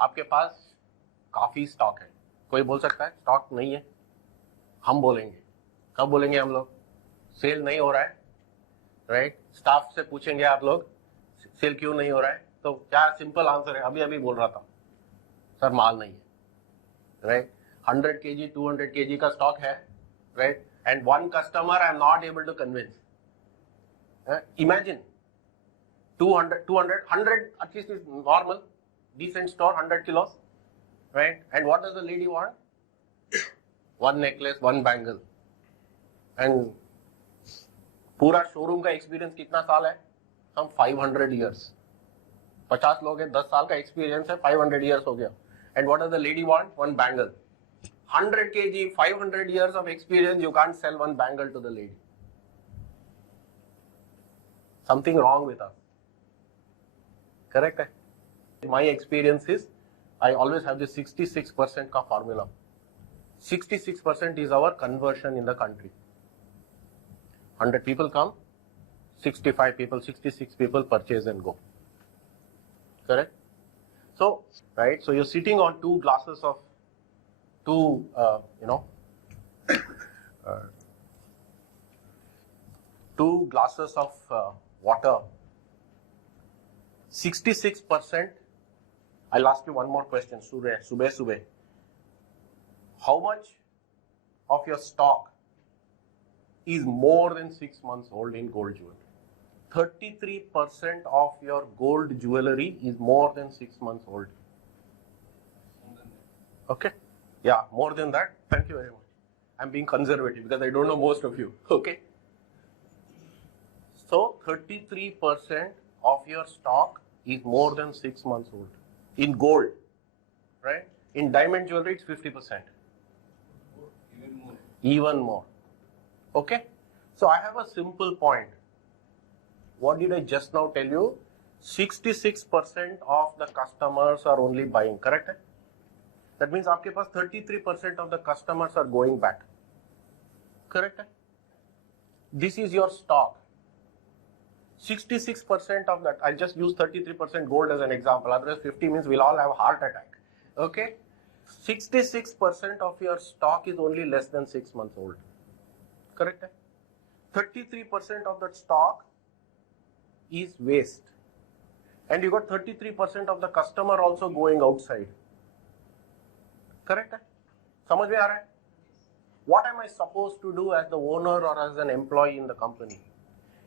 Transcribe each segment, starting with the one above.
आपके पास काफी स्टॉक है, कोई बोल सकता है स्टॉक नहीं है? हम बोलेंगे, कब बोलेंगे हम लोग? सेल नहीं हो रहा है, राइट? स्टाफ से पूछेंगे आप लोग सेल क्यों नहीं हो रहा है, तो क्या सिंपल आंसर है? अभी अभी बोल रहा था सर माल नहीं है, राइट? 100 kg 200 kg का स्टॉक है, right? And one customer I am not able to convince. Imagine 100 at least is normal, decent store, 100 kilos, right? And what does the lady want? One necklace, one bangle. And पूरा showroom का experience कितना साल है? हम 500 years. 50 लोग हैं, 10 साल का एक्सपीरियंस है, 500 years हो गया. And what does the lady want? One bangle. 100 kg, 500 years of experience, you can't sell one bangle to the lady. Something wrong with us. Correct? My experience is, I always have this 66% का formula. 66% is our conversion in the country. 100 people come, 65 people, 66 people purchase and go. Correct? So, right, so you're sitting on two glasses of, two glasses of water. 66%. I'll ask you one more question, Subeh. How much of your stock is more than 6 months old in gold jewelry? 33% of your gold jewelry is more than 6 months old. Okay? Yeah, more than that. Thank you very much. I'm being conservative because I don't know most of you. Okay? So 33% of your stock is more than 6 months old in gold, right? In diamond jewelry, it's 50%. Even more. Okay? So I have a simple point. What did I just now tell you? 66% of the customers are only buying, correct? That means आपके पास 33% of the customers are going back. Correct? This is your stock. 66% of that, I'll just use 33% gold as an example, otherwise 50 means we'll all have a heart attack. Okay? 66% of your stock is only less than 6 months old. Correct? 33% of that stock is waste. And you got 33% of the customer also going outside. Correct? समझ में आ रहा है? What am I supposed to do as the owner or as an employee in the company?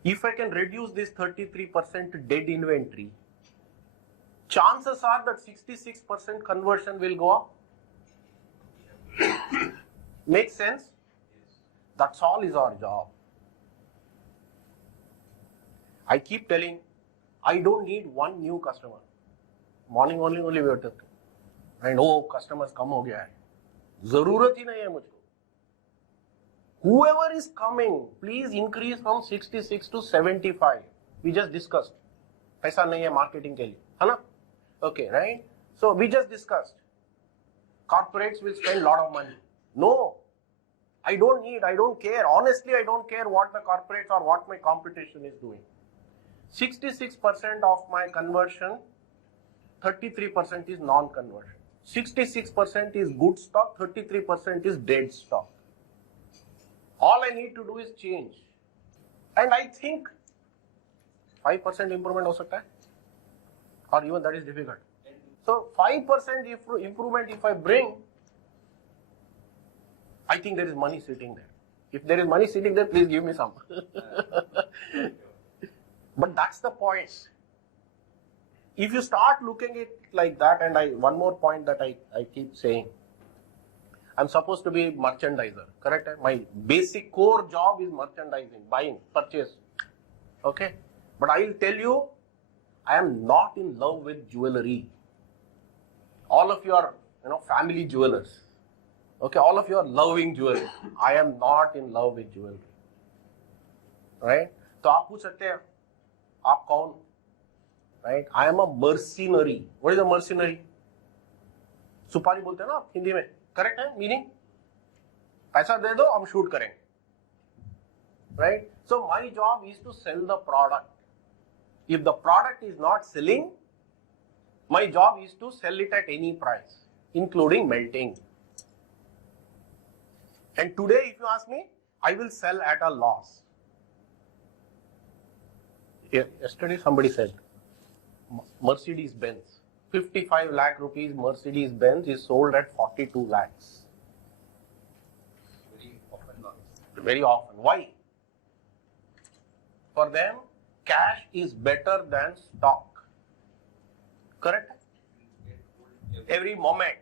If I can reduce this 33% dead inventory, chances are that 66% conversion will go up. Makes sense? That's all is our job. I keep telling, I don't need one new customer. Morning only we were talking. And oh, customers come हो गया है. जरूरत ही नहीं है मुझको. Whoever is coming, please increase from 66 to 75. We just discussed. पैसा नहीं है marketing के लिए, है ना? Okay, right? So we just discussed. Corporates will spend a lot of money. No, I don't care. Honestly, I don't care what the corporates or what my competition is doing. 66% of my conversion, 33% is non-conversion. 66% is good stock, 33% is dead stock. All I need to do is change. And I think 5% improvement हो सकता है, or even that is difficult. So 5% improvement if I bring, I think there is money sitting there. If there is money sitting there, please give me some. But that's the point. If you start looking at it like that, and one more point that I keep saying, I'm supposed to be merchandiser, correct? My basic core job is merchandising, buying, purchase. Okay? But I will tell you, I am not in love with jewelry. All of you are, family jewelers. Okay, all of you are loving jewelry. I am not in love with jewelry. Right? तो आप पूछ सकते हैं, आप कौन? Right? I am a mercenary. What is a mercenary? सुपारी बोलते हैं ना आप हिंदी में, करेक्ट है मीनिंग? पैसा दे दो, हम शूट करेंगे. Right? So my job is to sell the product. If the product is not selling, My job is to sell it at any price, including melting. And today, if you ask me, I will sell at a loss. Yesterday somebody said, Mercedes-Benz, 55 lakh rupees Mercedes-Benz is sold at 42 lakhs. Very often not. Very often. Why? For them, cash is better than stock. Correct? Every moment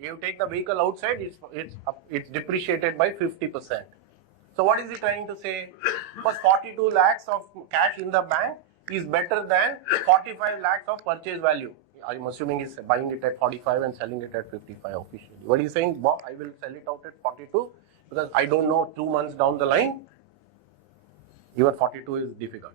you take the vehicle outside, it's depreciated by 50%. So what is he trying to say? Because 42 lakhs of cash in the bank is better than 45 lakhs of purchase value. I'm assuming he's buying it at 45 and selling it at 55 officially. What he's saying, Bob, I will sell it out at 42 because I don't know 2 months down the line, even 42 is difficult.